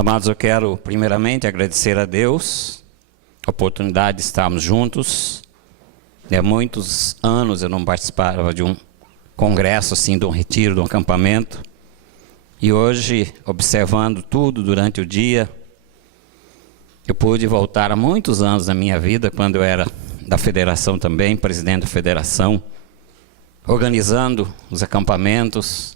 Amados, eu quero primeiramente agradecer a Deus a oportunidade de estarmos juntos. Há muitos anos eu não participava de um congresso, assim, de um retiro, de um acampamento. E hoje, observando tudo durante o dia, eu pude voltar a muitos anos da minha vida, quando eu era da federação também, presidente da federação, organizando os acampamentos,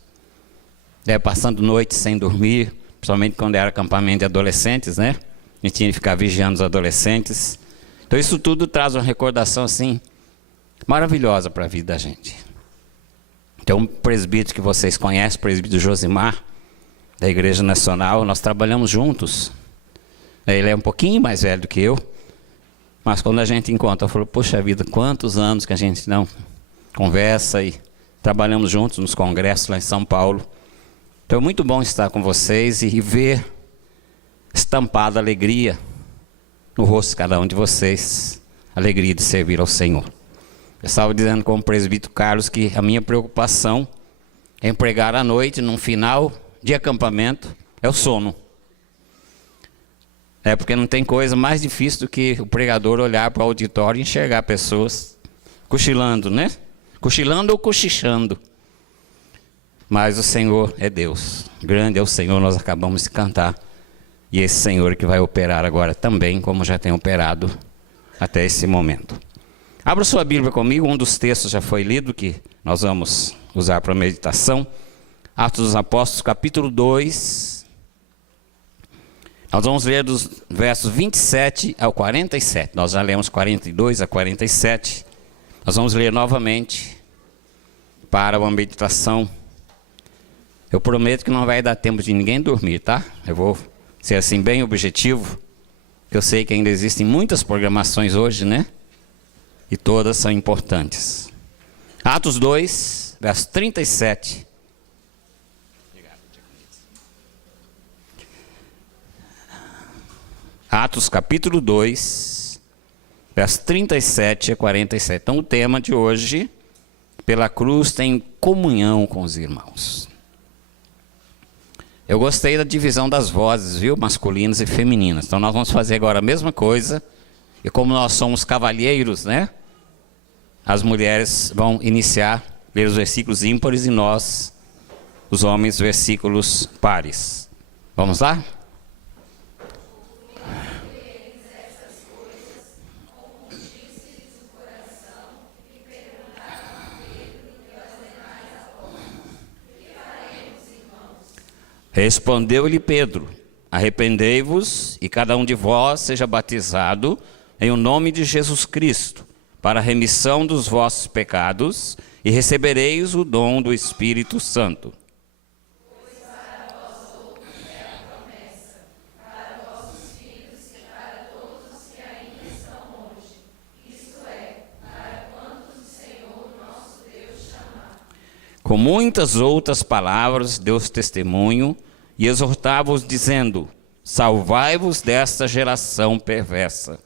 passando noites sem dormir, principalmente quando era acampamento de adolescentes, né? A gente tinha que ficar vigiando os adolescentes. Então isso tudo traz uma recordação assim maravilhosa para a vida da gente. Tem um presbítero que vocês conhecem, o presbítero Josimar, da Igreja Nacional. Nós trabalhamos juntos. Ele é um pouquinho mais velho do que eu, mas quando a gente encontra, eu falo, poxa vida, quantos anos que a gente não conversa e trabalhamos juntos nos congressos lá em São Paulo. Então é muito bom estar com vocês e ver estampada a alegria no rosto de cada um de vocês, a alegria de servir ao Senhor. Eu estava dizendo com o presbítero Carlos que a minha preocupação em pregar à noite, num final de acampamento, é o sono. Porque não tem coisa mais difícil do que o pregador olhar para o auditório e enxergar pessoas cochilando, né? Cochilando ou cochichando. Mas o Senhor é Deus. Grande é o Senhor, nós acabamos de cantar. E esse Senhor que vai operar agora também, como já tem operado até esse momento. Abra sua Bíblia comigo, um dos textos já foi lido, que nós vamos usar para meditação. Atos dos Apóstolos, capítulo 2. Nós vamos ler dos versos 27 ao 47. Nós já lemos 42 a 47. Nós vamos ler novamente para uma meditação. Eu prometo que não vai dar tempo de ninguém dormir, tá? Eu vou ser assim bem objetivo, que eu sei que ainda existem muitas programações hoje, né? E todas são importantes. Atos 2, verso 37. Atos capítulo 2, verso 37 a 47. Então o tema de hoje, pela cruz tem comunhão com os irmãos. Eu gostei da divisão das vozes, viu? Masculinas e femininas. Então nós vamos fazer agora a mesma coisa. E como nós somos cavalheiros, né? As mulheres vão iniciar, ler os versículos ímpares e nós, os homens, versículos pares. Vamos lá? Respondeu-lhe Pedro: arrependei-vos e cada um de vós seja batizado em o nome de Jesus Cristo, para a remissão dos vossos pecados, e recebereis o dom do Espírito Santo. Pois para vós outros é a promessa, para vossos filhos e para todos os que ainda estão longe, isto é, para quantos o Senhor nosso Deus chamar. Com muitas outras palavras deu testemunho e exortava-os dizendo: salvai-vos desta geração perversa.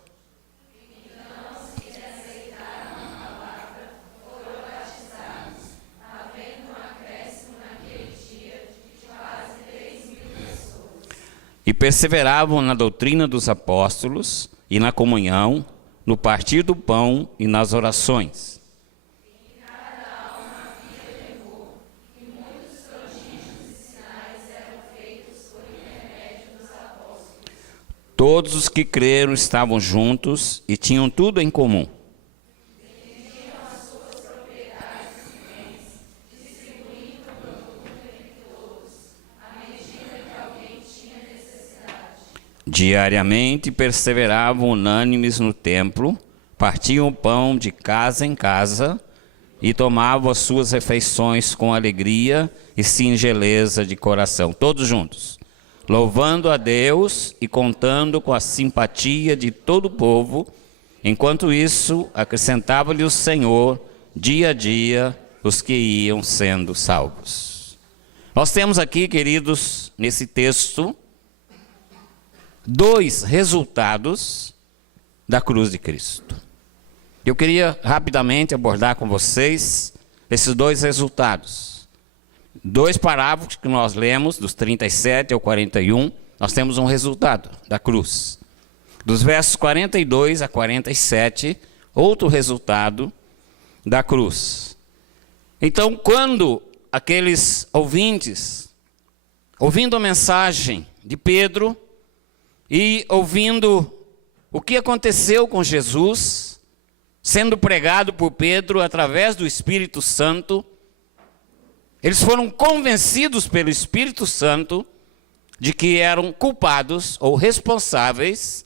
E perseveravam na doutrina dos apóstolos e na comunhão, no partir do pão e nas orações. Todos os que creram estavam juntos e tinham tudo em comum. Diariamente perseveravam unânimes no templo, partiam o pão de casa em casa e tomavam as suas refeições com alegria e singeleza de coração, todos juntos, louvando a Deus e contando com a simpatia de todo o povo. Enquanto isso, acrescentava-lhe o Senhor, dia a dia, os que iam sendo salvos. Nós temos aqui, queridos, nesse texto, dois resultados da cruz de Cristo. Eu queria rapidamente abordar com vocês esses dois resultados. Dois parágrafos que nós lemos, dos 37 ao 41, nós temos um resultado da cruz. Dos versos 42 a 47, outro resultado da cruz. Então, quando aqueles ouvintes, ouvindo a mensagem de Pedro e ouvindo o que aconteceu com Jesus, sendo pregado por Pedro através do Espírito Santo, eles foram convencidos pelo Espírito Santo de que eram culpados ou responsáveis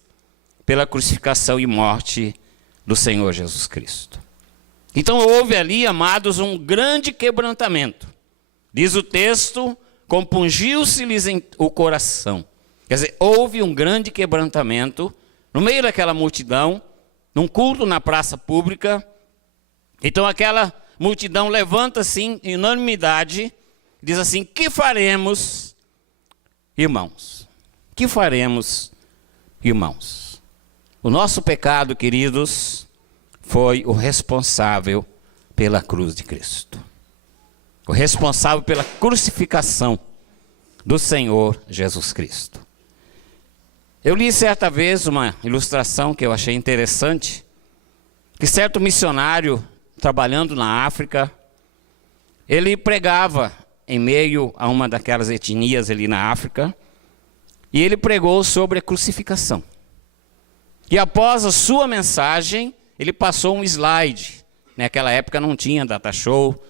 pela crucificação e morte do Senhor Jesus Cristo. Então houve ali, amados, um grande quebrantamento. Diz o texto, compungiu-se-lhes o coração. Quer dizer, houve um grande quebrantamento no meio daquela multidão, num culto na praça pública. Então aquela multidão levanta-se em unanimidade, diz assim: que faremos, irmãos? Que faremos, irmãos? O nosso pecado, queridos, foi o responsável pela cruz de Cristo. O responsável pela crucificação do Senhor Jesus Cristo. Eu li certa vez uma ilustração que eu achei interessante, que certo missionário, trabalhando na África, ele pregava em meio a uma daquelas etnias ali na África, e ele pregou sobre a crucificação. E após a sua mensagem, ele passou um slide. Naquela época não tinha data show,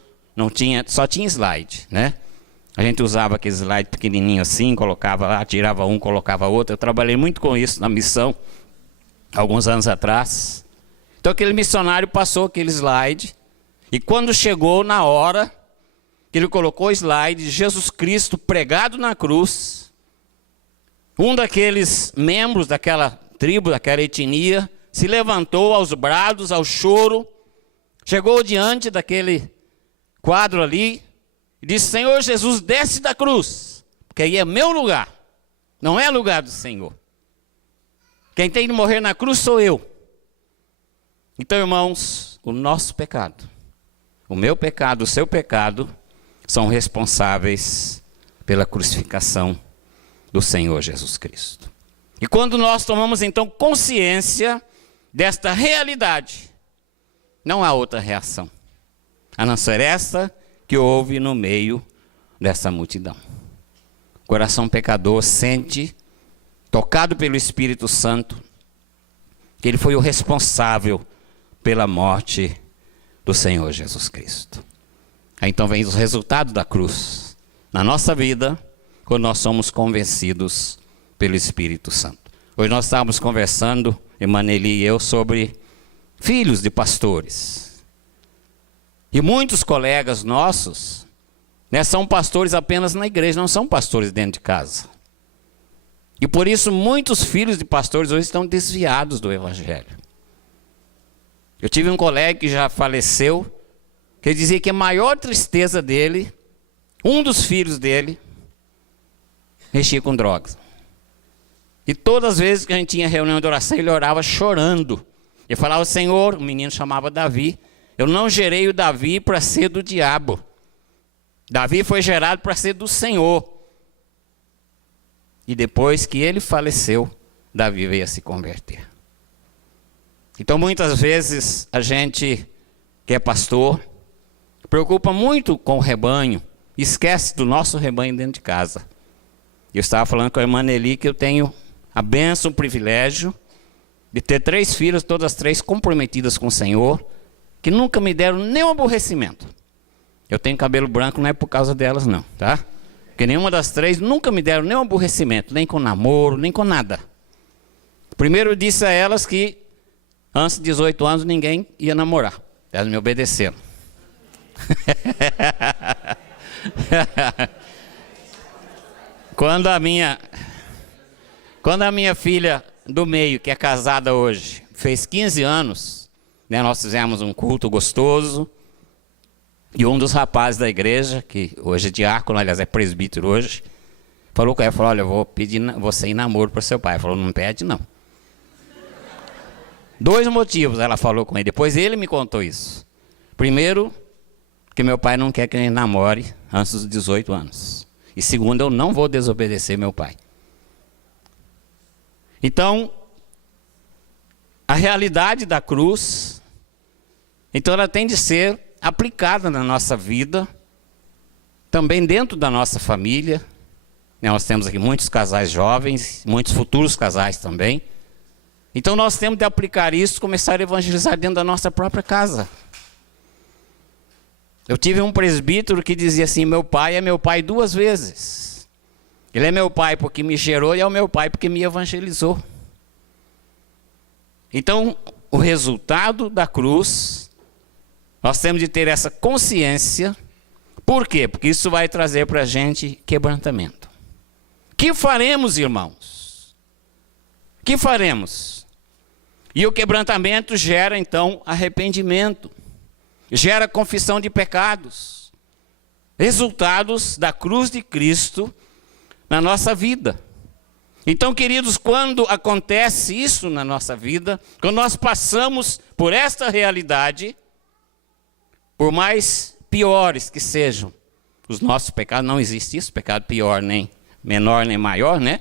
só tinha slide, né? A gente usava aquele slide pequenininho assim, colocava lá, tirava um, colocava outro. Eu trabalhei muito com isso na missão, alguns anos atrás. Então aquele missionário passou aquele slide, e quando chegou na hora que ele colocou o slide de Jesus Cristo pregado na cruz, um daqueles membros daquela tribo, daquela etnia, se levantou aos brados, ao choro, chegou diante daquele quadro ali e disse: Senhor Jesus, desce da cruz, porque aí é meu lugar, não é lugar do Senhor. Quem tem de morrer na cruz sou eu. Então, irmãos, o nosso pecado, o meu pecado, o seu pecado, são responsáveis pela crucificação do Senhor Jesus Cristo. E quando nós tomamos então consciência desta realidade, não há outra reação, a não ser essa que houve no meio dessa multidão. O coração pecador sente, tocado pelo Espírito Santo, que ele foi o responsável pela morte do Senhor Jesus Cristo. Aí então vem os resultados da cruz na nossa vida, quando nós somos convencidos pelo Espírito Santo. Hoje nós estávamos conversando, Emanueli e eu, sobre filhos de pastores. E muitos colegas nossos, né, são pastores apenas na igreja, não são pastores dentro de casa. E por isso muitos filhos de pastores hoje estão desviados do Evangelho. Eu tive um colega que já faleceu, que ele dizia que a maior tristeza dele, um dos filhos dele, mexia com drogas. E todas as vezes que a gente tinha reunião de oração, ele orava chorando. Ele falava: Senhor, o menino chamava Davi, eu não gerei o Davi para ser do diabo. Davi foi gerado para ser do Senhor. E depois que ele faleceu, Davi veio a se converter. Então muitas vezes a gente que é pastor, preocupa muito com o rebanho, esquece do nosso rebanho dentro de casa. Eu estava falando com a Emanueli que eu tenho a bênção, o privilégio de ter 3 filhas, todas 3 comprometidas com o Senhor, que nunca me deram nenhum aborrecimento. Eu tenho cabelo branco, não é por causa delas não, tá? Porque nenhuma das 3 nunca me deram nenhum aborrecimento, nem com namoro, nem com nada. Primeiro eu disse a elas que antes de 18 anos ninguém ia namorar. Elas me obedeceram. Quando a minha filha do meio, que é casada hoje, fez 15 anos, né, nós fizemos um culto gostoso, e um dos rapazes da igreja, que hoje é diácono, aliás é presbítero hoje, falou com ela, falou: olha, eu vou pedir você em namoro para o seu pai. Ele falou: não pede não. 2 motivos ela falou com ele, depois ele me contou isso. Primeiro, que meu pai não quer que a gente namore antes dos 18 anos. E segundo, eu não vou desobedecer meu pai. Então, a realidade da cruz, então ela tem de ser aplicada na nossa vida, também dentro da nossa família. Nós temos aqui muitos casais jovens, muitos futuros casais também. Então nós temos de aplicar isso, começar a evangelizar dentro da nossa própria casa. Eu tive um presbítero que dizia assim: meu pai é meu pai duas vezes. Ele é meu pai porque me gerou e é o meu pai porque me evangelizou. Então, o resultado da cruz, nós temos de ter essa consciência. Por quê? Porque isso vai trazer para a gente quebrantamento. Que faremos, irmãos? Que faremos? E o quebrantamento gera, então, arrependimento. Gera confissão de pecados. Resultados da cruz de Cristo na nossa vida. Então, queridos, quando acontece isso na nossa vida, quando nós passamos por esta realidade, por mais piores que sejam os nossos pecados, não existe isso, pecado pior, nem menor, nem maior, né?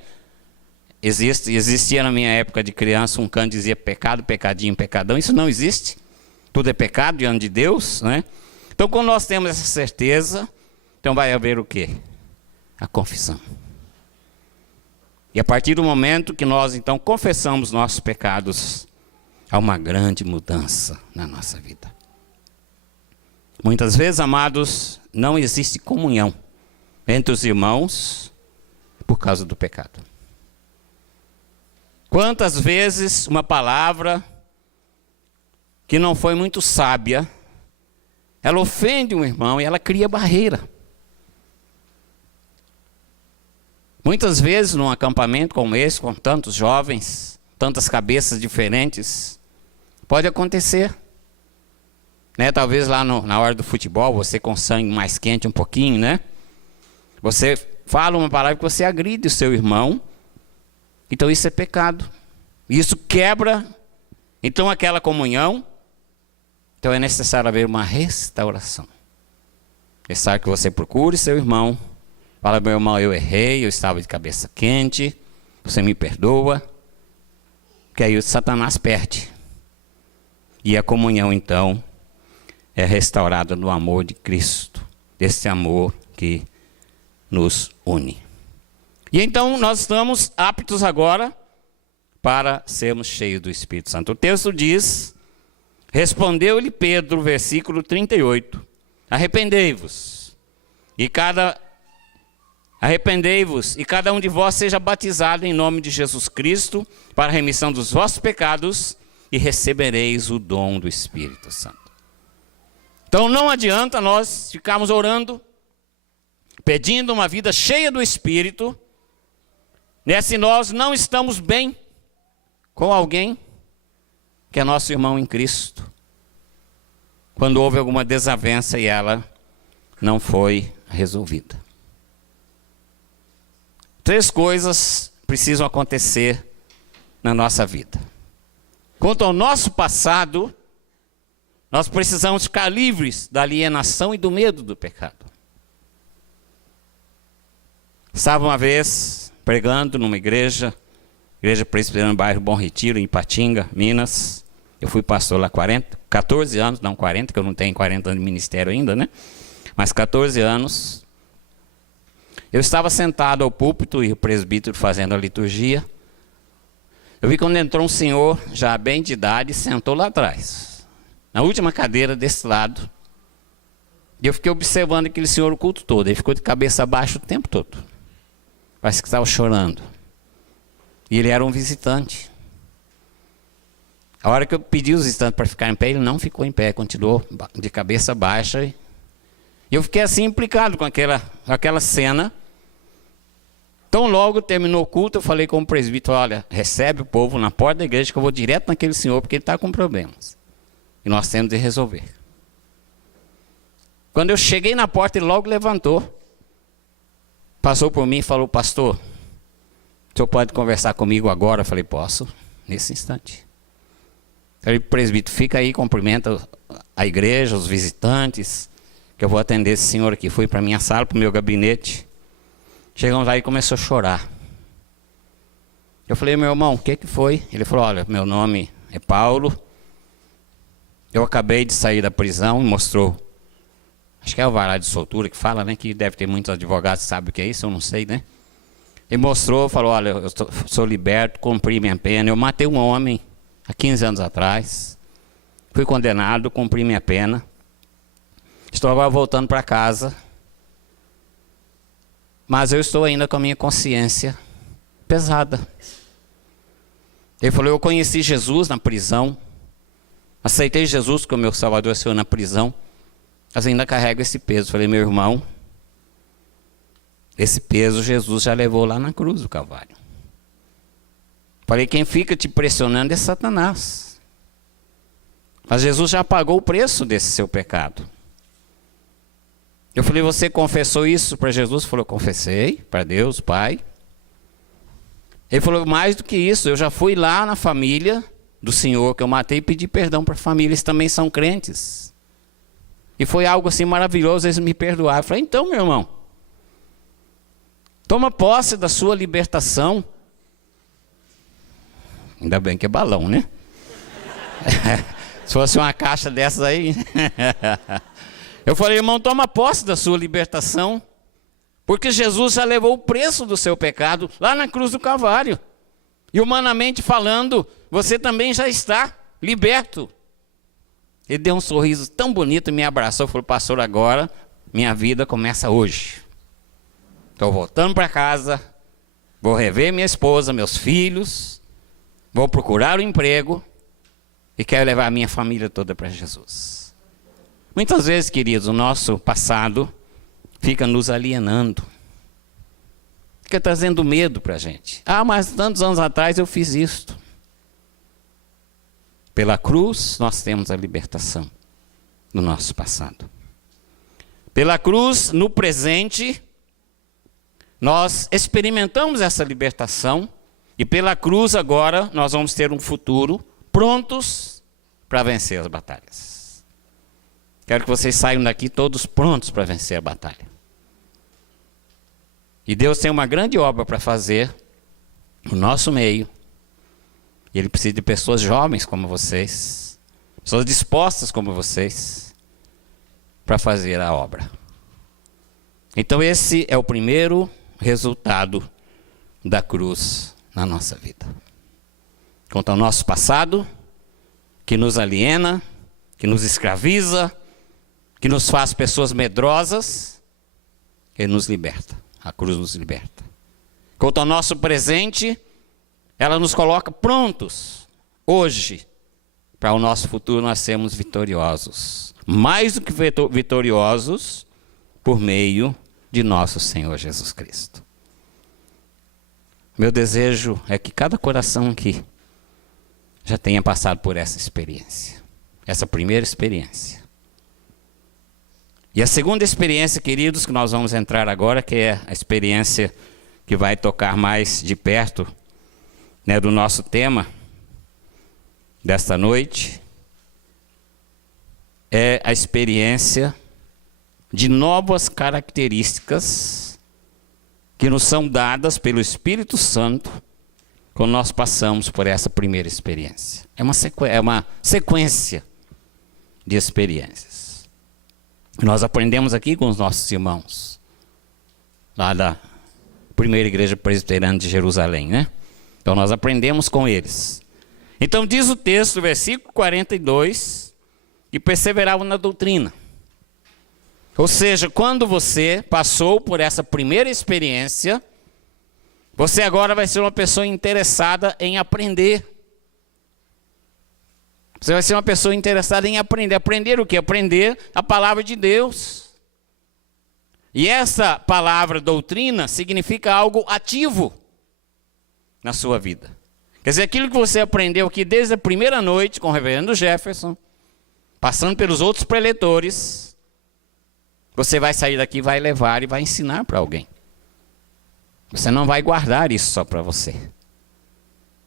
Existia na minha época de criança um canto que dizia pecado, pecadinho, pecadão. Isso não existe. Tudo é pecado diante de Deus, né? Então, quando nós temos essa certeza, então vai haver o quê? A confissão. E a partir do momento que nós, então, confessamos nossos pecados, há uma grande mudança na nossa vida. Muitas vezes, amados, não existe comunhão entre os irmãos por causa do pecado. Quantas vezes uma palavra que não foi muito sábia, ela ofende um irmão e ela cria barreira. Muitas vezes num acampamento como esse, com tantos jovens, tantas cabeças diferentes, pode acontecer. Né? Talvez lá na hora do futebol, você com sangue mais quente um pouquinho, né? Você fala uma palavra que você agride o seu irmão, então isso é pecado. Isso quebra, então, aquela comunhão. Então é necessário haver uma restauração. É necessário que você procure seu irmão. Fala: meu irmão, eu errei, eu estava de cabeça quente, você me perdoa. Que aí o Satanás perde. E a comunhão, então, é restaurada no amor de Cristo. Esse amor que nos une. E então nós estamos aptos agora para sermos cheios do Espírito Santo. O texto diz: respondeu-lhe Pedro, versículo 38, arrependei-vos e cada um de vós seja batizado em nome de Jesus Cristo para a remissão dos vossos pecados e recebereis o dom do Espírito Santo. Então não adianta nós ficarmos orando, pedindo uma vida cheia do Espírito, né, se nós não estamos bem com alguém que é nosso irmão em Cristo, quando houve alguma desavença e ela não foi resolvida. 3 coisas precisam acontecer na nossa vida. Quanto ao nosso passado, nós precisamos ficar livres da alienação e do medo do pecado. Estava uma vez pregando numa igreja presbiteriana no bairro Bom Retiro, em Ipatinga, Minas. Eu fui pastor lá 14 anos, não 40, que eu não tenho 40 anos de ministério ainda, né? Mas 14 anos. Eu estava sentado ao púlpito e o presbítero fazendo a liturgia. Eu vi quando entrou um senhor, já bem de idade, sentou lá atrás, na última cadeira desse lado. E eu fiquei observando aquele senhor o culto todo. Ele ficou de cabeça baixa o tempo todo. Parece que estava chorando. E ele era um visitante. A hora que eu pedi os visitantes para ficar em pé, ele não ficou em pé, continuou de cabeça baixa. E eu fiquei assim implicado com aquela cena. Tão logo terminou o culto, eu falei com o presbítero: olha, recebe o povo na porta da igreja que eu vou direto naquele senhor, porque ele está com problemas. E nós temos de resolver. Quando eu cheguei na porta, ele logo levantou. Passou por mim e falou: pastor, o senhor pode conversar comigo agora? Eu falei: posso, nesse instante. Eu falei: presbítero, fica aí, cumprimenta a igreja, os visitantes, que eu vou atender esse senhor aqui. Fui para minha sala, para o meu gabinete. Chegamos lá e começou a chorar. Eu falei, meu irmão, o que foi? Ele falou, olha, meu nome é Paulo. Eu acabei de sair da prisão e mostrou. Acho que é o alvará de soltura que fala, né? Que deve ter muitos advogados que sabem o que é isso, eu não sei, né? Ele mostrou, falou, olha, eu sou liberto, cumpri minha pena. Eu matei um homem há 15 anos atrás. Fui condenado, cumpri minha pena. Estou agora voltando para casa. Mas eu estou ainda com a minha consciência pesada. Ele falou, eu conheci Jesus na prisão. Aceitei Jesus como meu Salvador e Senhor na prisão. Mas ainda carrego esse peso. Eu falei, meu irmão, esse peso Jesus já levou lá na cruz do Calvário. Falei, quem fica te pressionando é Satanás. Mas Jesus já pagou o preço desse seu pecado. Eu falei, você confessou isso para Jesus? Ele falou, confessei para Deus, Pai. Ele falou, mais do que isso, eu já fui lá na família do Senhor que eu matei e pedi perdão para a família, eles também são crentes. E foi algo assim maravilhoso, eles me perdoaram. Eu falei, então, meu irmão, toma posse da sua libertação. Ainda bem que é balão, né? Se fosse uma caixa dessas aí. Eu falei, irmão, toma posse da sua libertação. Porque Jesus já levou o preço do seu pecado lá na cruz do Calvário. E humanamente falando, você também já está liberto. Ele deu um sorriso tão bonito e me abraçou. Falou, pastor, agora minha vida começa hoje. Estou voltando para casa, vou rever minha esposa, meus filhos, vou procurar um emprego e quero levar a minha família toda para Jesus. Muitas vezes, queridos, o nosso passado fica nos alienando, fica trazendo medo para a gente. Ah, mas tantos anos atrás eu fiz isto. Pela cruz nós temos a libertação do nosso passado. Pela cruz, no presente, nós experimentamos essa libertação. E pela cruz agora nós vamos ter um futuro prontos para vencer as batalhas. Quero que vocês saiam daqui todos prontos para vencer a batalha. E Deus tem uma grande obra para fazer no nosso meio. E Ele precisa de pessoas jovens como vocês, pessoas dispostas como vocês, para fazer a obra. Então esse é o primeiro resultado da cruz na nossa vida. Quanto ao nosso passado, que nos aliena, que nos escraviza, que nos faz pessoas medrosas, Ele nos liberta. A cruz nos liberta. Quanto ao nosso presente, ela nos coloca prontos, hoje, para o nosso futuro nós sermos vitoriosos. Mais do que vitoriosos, por meio de nosso Senhor Jesus Cristo. Meu desejo é que cada coração aqui já tenha passado por essa experiência. Essa primeira experiência. E a segunda experiência, queridos, que nós vamos entrar agora, que é a experiência que vai tocar mais de perto, né, do nosso tema desta noite, é a experiência de novas características que nos são dadas pelo Espírito Santo quando nós passamos por essa primeira experiência. É uma sequência de experiências. Nós aprendemos aqui com os nossos irmãos, lá da primeira igreja presbiteriana de Jerusalém, né? Então nós aprendemos com eles. Então diz o texto, versículo 42, que perseveravam na doutrina. Ou seja, quando você passou por essa primeira experiência, você agora vai ser uma pessoa interessada em aprender. Você vai ser uma pessoa interessada em aprender. Aprender o quê? Aprender a palavra de Deus. E essa palavra doutrina significa algo ativo na sua vida. Quer dizer, aquilo que você aprendeu aqui desde a primeira noite com o reverendo Jefferson, passando pelos outros preletores, você vai sair daqui, vai levar e vai ensinar para alguém. Você não vai guardar isso só para você.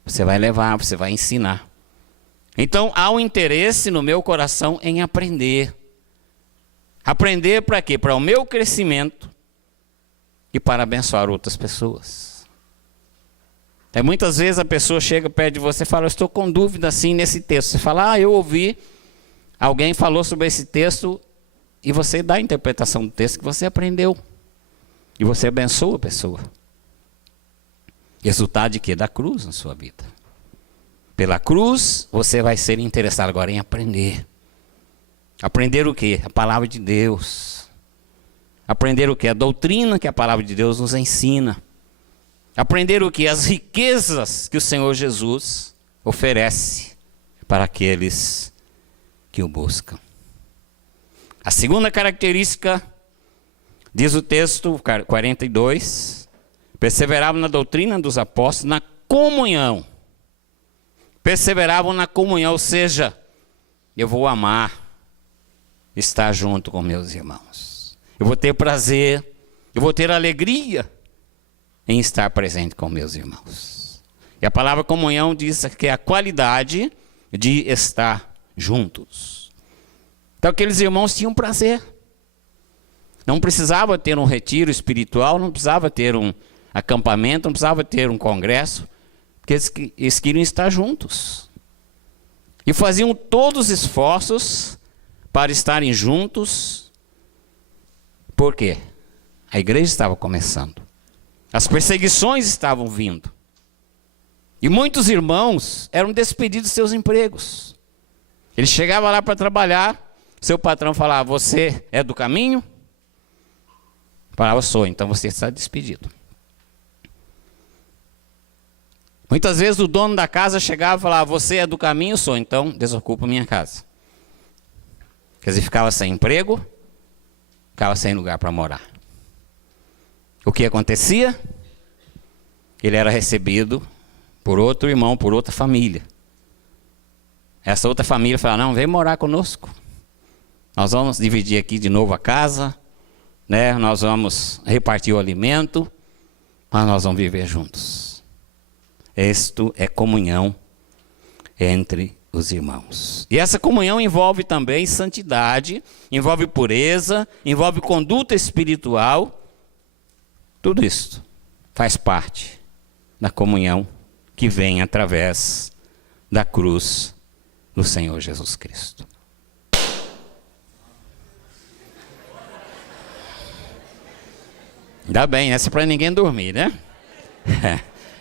Você vai levar, você vai ensinar. Então, há um interesse no meu coração em aprender. Aprender para quê? Para o meu crescimento e para abençoar outras pessoas. Muitas vezes a pessoa chega perto de você e fala, eu estou com dúvida assim nesse texto. Você fala, eu ouvi, alguém falou sobre esse texto, e você dá a interpretação do texto que você aprendeu. E você abençoa a pessoa. Resultado de quê? Da cruz na sua vida. Pela cruz, você vai ser interessado agora em aprender. Aprender o quê? A palavra de Deus. Aprender o quê? A doutrina que a palavra de Deus nos ensina. Aprender o quê? As riquezas que o Senhor Jesus oferece para aqueles que o buscam. A segunda característica, diz o texto 42, perseveravam na doutrina dos apóstolos, na comunhão. Perseveravam na comunhão, ou seja, eu vou amar estar junto com meus irmãos. Eu vou ter prazer, eu vou ter alegria em estar presente com meus irmãos. E a palavra comunhão diz que é a qualidade de estar juntos. Então aqueles irmãos tinham prazer. Não precisava ter um retiro espiritual, não precisava ter um acampamento, não precisava ter um congresso, porque eles queriam estar juntos. E faziam todos os esforços para estarem juntos. Por quê? A igreja estava começando. As perseguições estavam vindo. E muitos irmãos eram despedidos de seus empregos. Ele chegava lá para trabalhar, seu patrão falava, você é do caminho? Falava, sou, então você está despedido. Muitas vezes o dono da casa chegava e falava, você é do caminho? Sou, então desocupa minha casa. Quer dizer, ficava sem emprego, ficava sem lugar para morar. O que acontecia? Ele era recebido por outro irmão, por outra família. Essa outra família falava, não, vem morar conosco. Nós vamos dividir aqui de novo a casa, né? Nós vamos repartir o alimento, mas nós vamos viver juntos. Isto é comunhão entre os irmãos. E essa comunhão envolve também santidade, envolve pureza, envolve conduta espiritual. Tudo isso faz parte da comunhão que vem através da cruz do Senhor Jesus Cristo. Ainda bem, essa é para ninguém dormir, né?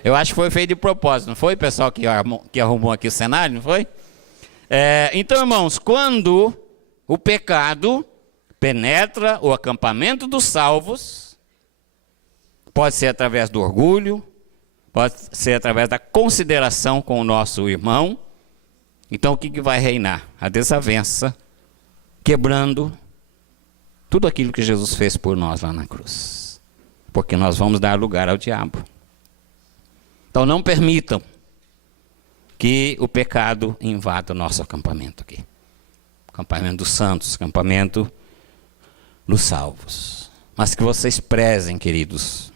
Eu acho que foi feito de propósito, não foi, pessoal que arrumou aqui o cenário, não foi? Então, irmãos, quando o pecado penetra o acampamento dos salvos, pode ser através do orgulho, pode ser através da consideração com o nosso irmão. Então, o que vai reinar? A desavença, quebrando tudo aquilo que Jesus fez por nós lá na cruz. Porque nós vamos dar lugar ao diabo. Então não permitam que o pecado invada o nosso acampamento aqui. Acampamento dos santos, acampamento dos salvos. Mas que vocês prezem, queridos,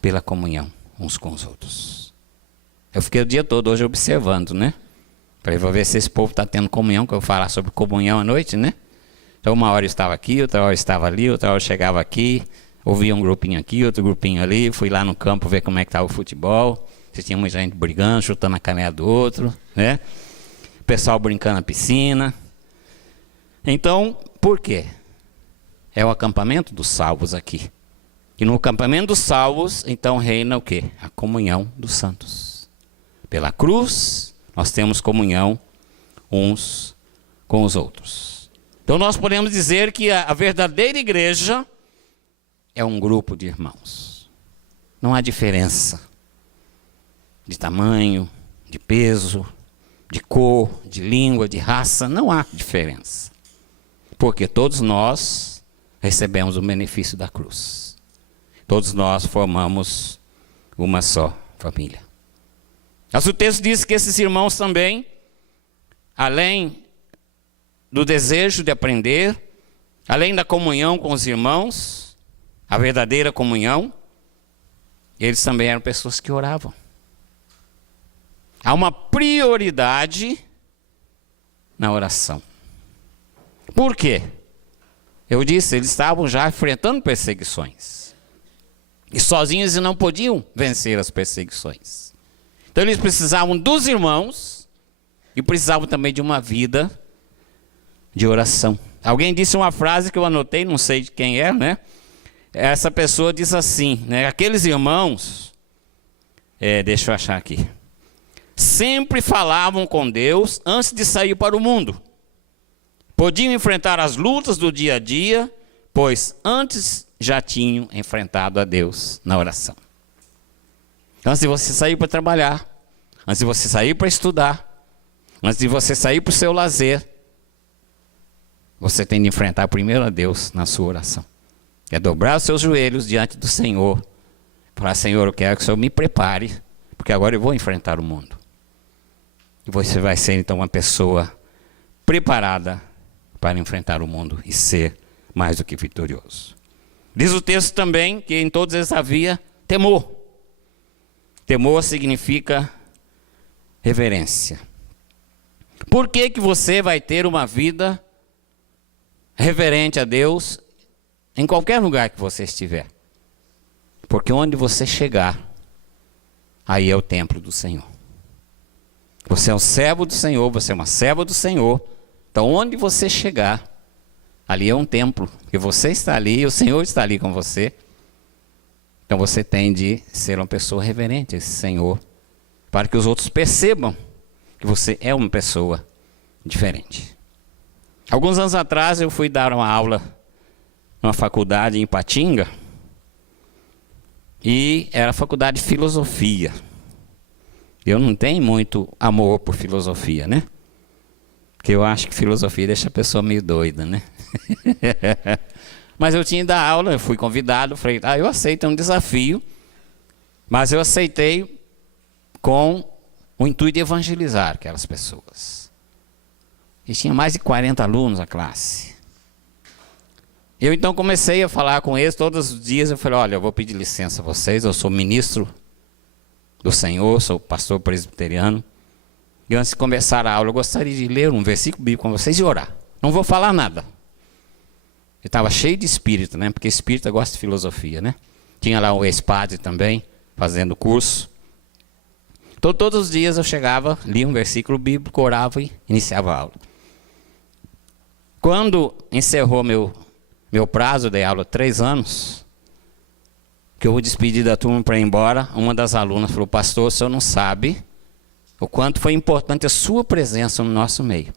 pela comunhão uns com os outros. Eu fiquei o dia todo hoje observando, né? Para ver se esse povo está tendo comunhão, que eu vou falar sobre comunhão à noite, né? Então uma hora eu estava aqui, outra hora eu estava ali, outra hora eu chegava aqui, ouvia um grupinho aqui, outro grupinho ali, fui lá no campo ver como é que estava o futebol. Se tinha muita gente brigando, chutando a canela do outro, né? O pessoal brincando na piscina. Então, por quê? É o acampamento dos salvos aqui. E no acampamento dos salvos, então reina o quê? A comunhão dos santos. Pela cruz, nós temos comunhão uns com os outros. Então nós podemos dizer que a verdadeira igreja é um grupo de irmãos. Não há diferença de tamanho, de peso, de cor, de língua, de raça. Não há diferença. Porque todos nós recebemos o benefício da cruz. Todos nós formamos uma só família. Mas o texto diz que esses irmãos também, além do desejo de aprender, além da comunhão com os irmãos, a verdadeira comunhão, eles também eram pessoas que oravam. Há uma prioridade na oração. Por quê? Eu disse, eles estavam já enfrentando perseguições. E sozinhos eles não podiam vencer as perseguições. Então eles precisavam dos irmãos e precisavam também de uma vida de oração. Alguém disse uma frase que eu anotei, não sei de quem é, né? Essa pessoa diz assim, né? Aqueles irmãos, deixa eu achar aqui, sempre falavam com Deus antes de sair para o mundo. Podiam enfrentar as lutas do dia a dia, pois antes já tinham enfrentado a Deus na oração. Antes de você sair para trabalhar, antes de você sair para estudar, antes de você sair para o seu lazer, você tem de enfrentar primeiro a Deus na sua oração. É dobrar os seus joelhos diante do Senhor. Falar, Senhor, eu quero que o Senhor me prepare, porque agora eu vou enfrentar o mundo. E você vai ser então uma pessoa preparada para enfrentar o mundo e ser mais do que vitorioso. Diz o texto também que em todos eles havia temor. Temor significa reverência. Por que que você vai ter uma vida reverente a Deus em qualquer lugar que você estiver? Porque onde você chegar, aí é o templo do Senhor. Você é um servo do Senhor, você é uma serva do Senhor. Então onde você chegar, ali é um templo. E você está ali, e o Senhor está ali com você. Então você tem de ser uma pessoa reverente a esse Senhor, para que os outros percebam que você é uma pessoa diferente. Alguns anos atrás eu fui dar uma aula numa faculdade em Ipatinga, e era a faculdade de filosofia. Eu não tenho muito amor por filosofia, né? Porque eu acho que filosofia deixa a pessoa meio doida, né? Mas eu tinha de dar aula, eu fui convidado, falei, eu aceito, é um desafio, mas eu aceitei com o intuito de evangelizar aquelas pessoas. E tinha mais de 40 alunos a classe. Eu então comecei a falar com eles todos os dias. Eu falei, olha, eu vou pedir licença a vocês, eu sou ministro do Senhor, sou pastor presbiteriano. E antes de começar a aula, eu gostaria de ler um versículo bíblico com vocês e orar. Não vou falar nada. Eu estava cheio de espírito, né? Porque espírita gosta de filosofia, né? Tinha lá o ex-padre também, fazendo curso. Então, todos os dias eu chegava, lia um versículo bíblico, orava e iniciava a aula. Quando encerrou meu prazo de aula, 3 anos, que eu vou despedir da turma para ir embora, uma das alunas falou, pastor, o senhor não sabe o quanto foi importante a sua presença no nosso meio.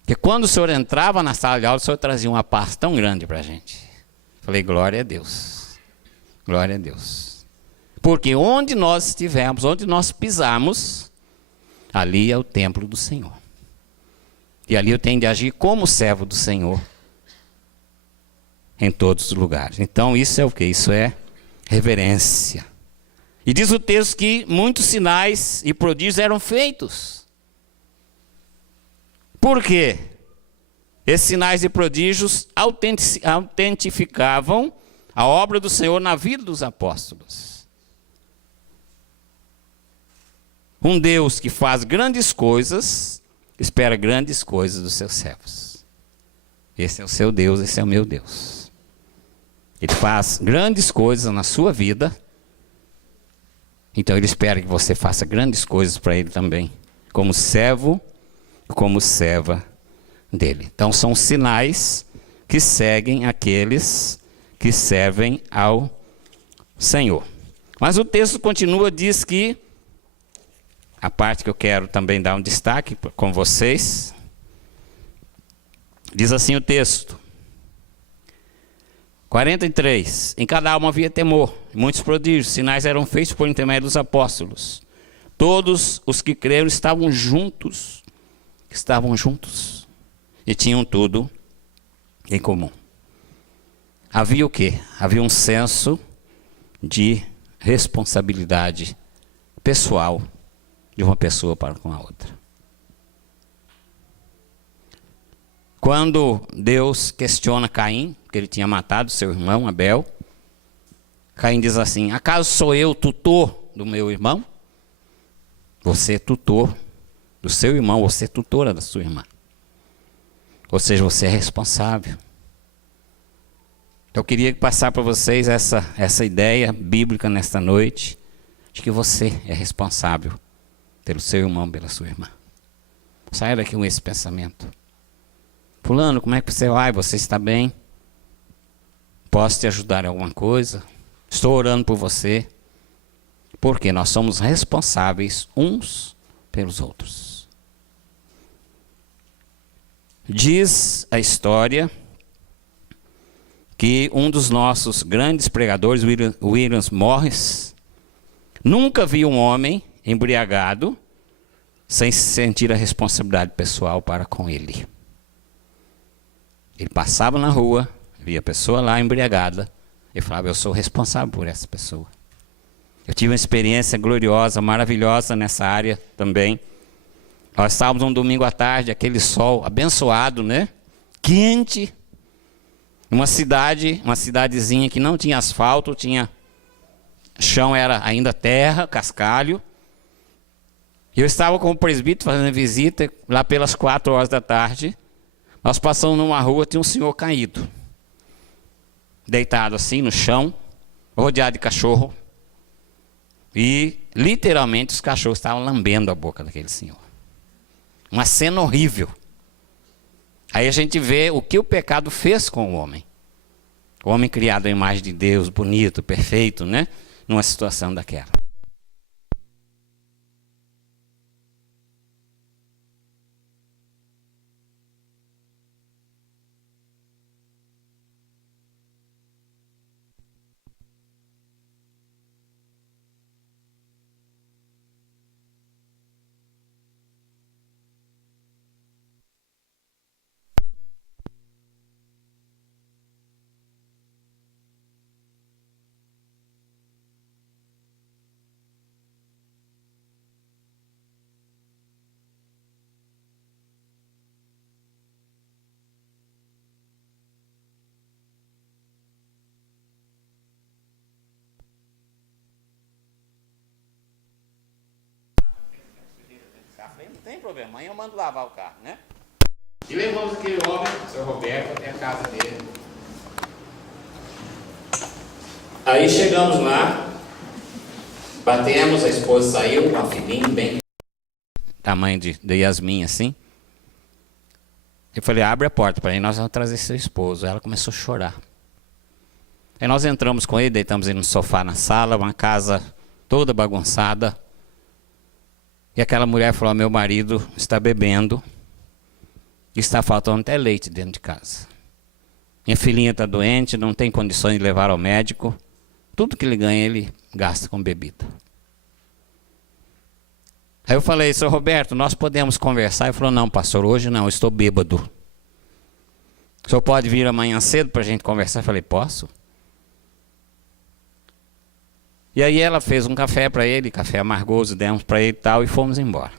Porque quando o senhor entrava na sala de aula, o senhor trazia uma paz tão grande para a gente. Falei, glória a Deus. Glória a Deus. Porque onde nós estivermos, onde nós pisarmos, ali é o templo do Senhor. E ali eu tenho de agir como servo do Senhor em todos os lugares. Então isso é o quê? Isso é reverência. E diz o texto que muitos sinais e prodígios eram feitos. Por quê? Esses sinais e prodígios autentificavam a obra do Senhor na vida dos apóstolos. Um Deus que faz grandes coisas, espera grandes coisas dos seus servos. Esse é o seu Deus, esse é o meu Deus. Ele faz grandes coisas na sua vida, então Ele espera que você faça grandes coisas para Ele também, como servo, como serva dEle. Então são sinais que seguem aqueles que servem ao Senhor. Mas o texto continua, diz que, a parte que eu quero também dar um destaque com vocês, diz assim o texto, 43, em cada alma havia temor, muitos prodígios, sinais eram feitos por intermédio dos apóstolos. Todos os que creram estavam juntos e tinham tudo em comum. Havia o quê? Havia um senso de responsabilidade pessoal de uma pessoa para com a outra. Quando Deus questiona Caim, que ele tinha matado seu irmão Abel, Caim diz assim, acaso sou eu tutor do meu irmão? Você é tutor do seu irmão, você é tutora da sua irmã. Ou seja, você é responsável. Então eu queria passar para vocês essa ideia bíblica nesta noite, de que você é responsável pelo seu irmão, pela sua irmã. Saia daqui com esse pensamento. Fulano, como é que você vai? Você está bem? Posso te ajudar em alguma coisa? Estou orando por você. Porque nós somos responsáveis uns pelos outros. Diz a história que um dos nossos grandes pregadores, William Morris, nunca viu um homem embriagado sem sentir a responsabilidade pessoal para com ele. Ele passava na rua, via a pessoa lá embriagada, e falava, eu sou responsável por essa pessoa. Eu tive uma experiência gloriosa, maravilhosa nessa área também. Nós estávamos um domingo à tarde, aquele sol abençoado, né? Quente. Uma cidadezinha que não tinha asfalto, tinha chão, era ainda terra, cascalho. E eu estava com o presbítero fazendo visita, lá pelas 4 horas da tarde. Nós passamos numa rua, tinha um senhor caído. Deitado assim no chão, rodeado de cachorro. E literalmente os cachorros estavam lambendo a boca daquele senhor. Uma cena horrível. Aí a gente vê o que o pecado fez com o homem. O homem criado à imagem de Deus, bonito, perfeito, né? Numa situação daquela. Não tem problema, amanhã eu mando lavar o carro, né? E levamos aquele homem, o seu Roberto, até a casa dele. Aí chegamos lá, batemos, a esposa saiu, com a filhinha bem tamanho de Yasmin assim. Eu falei, abre a porta para ele, nós vamos trazer seu esposo. Ela começou a chorar. Aí nós entramos com ele, deitamos ele no sofá na sala, uma casa toda bagunçada. E aquela mulher falou, meu marido está bebendo e está faltando até leite dentro de casa. Minha filhinha está doente, não tem condições de levar ao médico. Tudo que ele ganha, ele gasta com bebida. Aí eu falei, seu Roberto, nós podemos conversar? Ele falou, não, pastor, hoje não, eu estou bêbado. O senhor pode vir amanhã cedo para a gente conversar? Eu falei, posso? E aí ela fez um café para ele, café amargoso, demos para ele e tal, e fomos embora.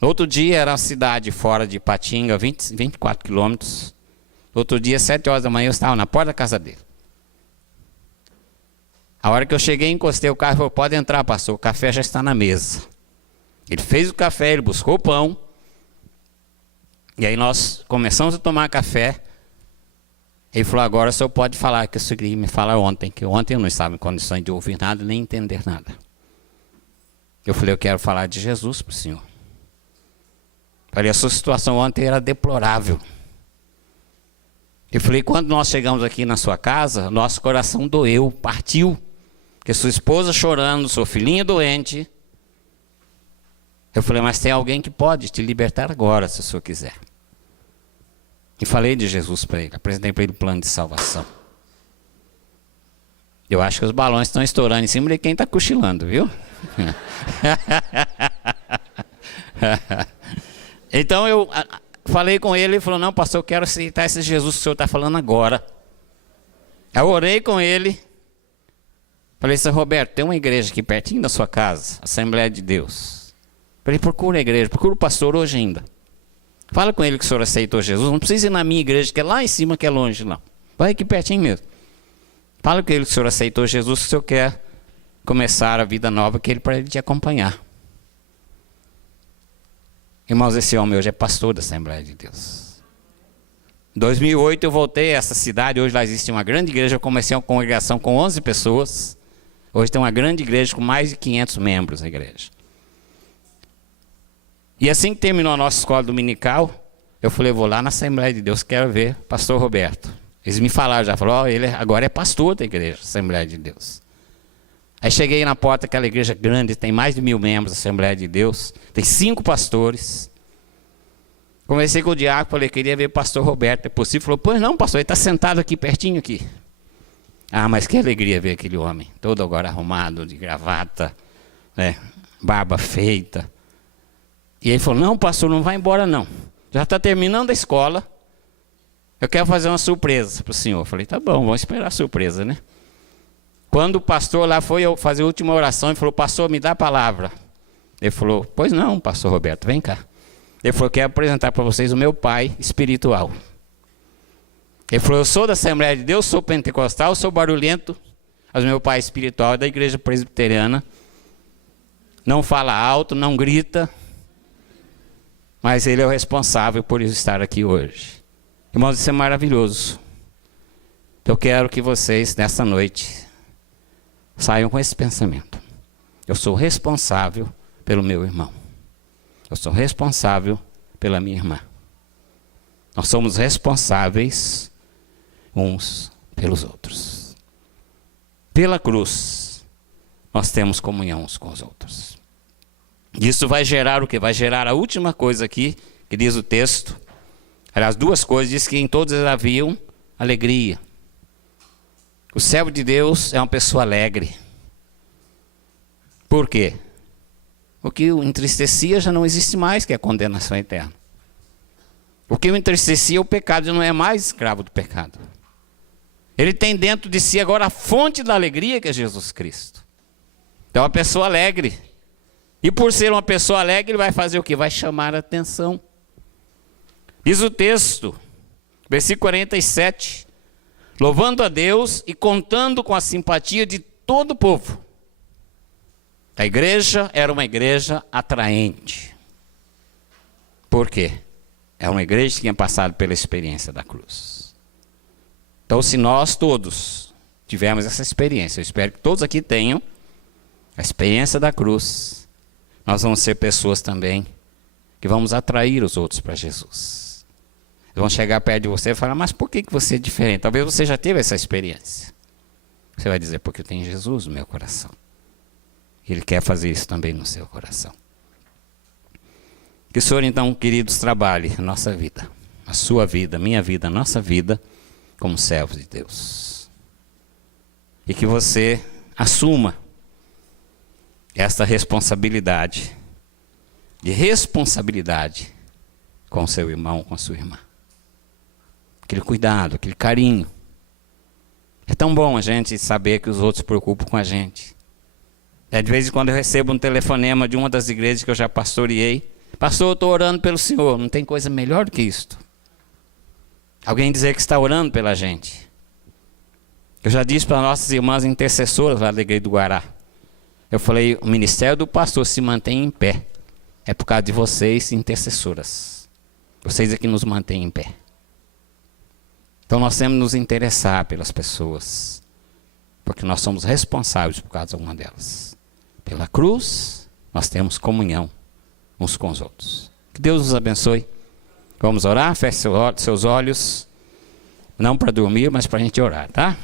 No outro dia era uma cidade fora de Ipatinga, 24 quilômetros. No outro dia, 7 horas da manhã, eu estava na porta da casa dele. A hora que eu cheguei, encostei o carro e falei, pode entrar, pastor, o café já está na mesa. Ele fez o café, ele buscou o pão. E aí nós começamos a tomar café. Ele falou, agora o senhor pode falar que o senhor queria me falar ontem, que ontem eu não estava em condições de ouvir nada, nem entender nada. Eu falei, eu quero falar de Jesus para o senhor. Falei, a sua situação ontem era deplorável. Eu falei, quando nós chegamos aqui na sua casa, nosso coração doeu, partiu. Porque sua esposa chorando, sua filhinha doente. Eu falei, mas tem alguém que pode te libertar agora, se o senhor quiser. E falei de Jesus para ele, apresentei para ele o plano de salvação. Eu acho que os balões estão estourando em cima de quem está cochilando, viu? Então eu falei com ele, ele falou, não, pastor, eu quero aceitar esse Jesus que o senhor está falando agora. Eu orei com ele. Falei, seu Roberto, tem uma igreja aqui pertinho da sua casa, Assembleia de Deus. Falei, procura a igreja, procura o pastor hoje ainda. Fala com ele que o senhor aceitou Jesus. Não precisa ir na minha igreja, que é lá em cima, que é longe, não. Vai aqui pertinho mesmo. Fala com ele que o senhor aceitou Jesus, que o senhor quer começar a vida nova, que ele para ele te acompanhar. Irmãos, esse homem hoje é pastor da Assembleia de Deus. Em 2008 eu voltei a essa cidade, hoje lá existe uma grande igreja, eu comecei uma congregação com 11 pessoas. Hoje tem uma grande igreja com mais de 500 membros a igreja. E assim que terminou a nossa escola dominical, eu falei, vou lá na Assembleia de Deus, quero ver pastor Roberto. Eles me falaram, já falaram, ele agora é pastor da igreja, Assembleia de Deus. Aí cheguei na porta daquela igreja grande, tem mais de 1000 membros, Assembleia de Deus, tem 5 pastores. Conversei com o diácono, falei, queria ver o pastor Roberto, é possível? Falou, pois não, pastor, ele está sentado aqui, pertinho aqui. Ah, mas que alegria ver aquele homem, todo agora arrumado, de gravata, né, barba feita. E ele falou, não, pastor, não vai embora não. Já está terminando a escola, eu quero fazer uma surpresa para o senhor. Eu falei, tá bom, vamos esperar a surpresa, né? Quando o pastor lá foi fazer a última oração, ele falou, pastor, me dá a palavra. Ele falou, pois não, pastor Roberto, vem cá. Ele falou, quero apresentar para vocês o meu pai espiritual. Ele falou, eu sou da Assembleia de Deus, sou pentecostal, sou barulhento, mas meu pai espiritual é da igreja presbiteriana. Não fala alto, não grita, mas ele é o responsável por estar aqui hoje. Irmãos, isso é maravilhoso. Eu quero que vocês, nessa noite, saiam com esse pensamento. Eu sou responsável pelo meu irmão. Eu sou responsável pela minha irmã. Nós somos responsáveis uns pelos outros. Pela cruz, nós temos comunhão uns com os outros. Isso vai gerar o quê? Vai gerar a última coisa aqui, que diz o texto. Aliás, 2 coisas, diz que em todas haviam alegria. O servo de Deus é uma pessoa alegre. Por quê? O que o entristecia já não existe mais, que é a condenação eterna. O que o entristecia, o pecado, já não é mais escravo do pecado. Ele tem dentro de si agora a fonte da alegria, que é Jesus Cristo. Então é uma pessoa alegre. E por ser uma pessoa alegre, ele vai fazer o quê? Vai chamar a atenção. Diz o texto, versículo 47, louvando a Deus e contando com a simpatia de todo o povo. A igreja era uma igreja atraente. Por quê? É uma igreja que tinha passado pela experiência da cruz. Então, se nós todos tivermos essa experiência, eu espero que todos aqui tenham a experiência da cruz, nós vamos ser pessoas também que vamos atrair os outros para Jesus. Eles vão chegar perto de você e falar, mas por que você é diferente? Talvez você já teve essa experiência. Você vai dizer, porque eu tenho Jesus no meu coração. Ele quer fazer isso também no seu coração. Que o Senhor, então, queridos, trabalhe a nossa vida, a sua vida, a minha vida, a nossa vida, como servos de Deus. E que você assuma esta responsabilidade, com o seu irmão, com a sua irmã. Aquele cuidado, aquele carinho. É tão bom a gente saber que os outros se preocupam com a gente. De vez em quando eu recebo um telefonema de uma das igrejas que eu já pastoreei. Pastor, eu estou orando pelo senhor. Não tem coisa melhor do que isto. Alguém dizer que está orando pela gente. Eu já disse para nossas irmãs intercessoras lá da igreja do Guará. Eu falei, o ministério do pastor se mantém em pé. É por causa de vocês, intercessoras. Vocês é que nos mantêm em pé. Então nós temos que nos interessar pelas pessoas. Porque nós somos responsáveis por causa de uma delas. Pela cruz, nós temos comunhão uns com os outros. Que Deus nos abençoe. Vamos orar? Feche seus olhos. Não para dormir, mas para a gente orar, tá?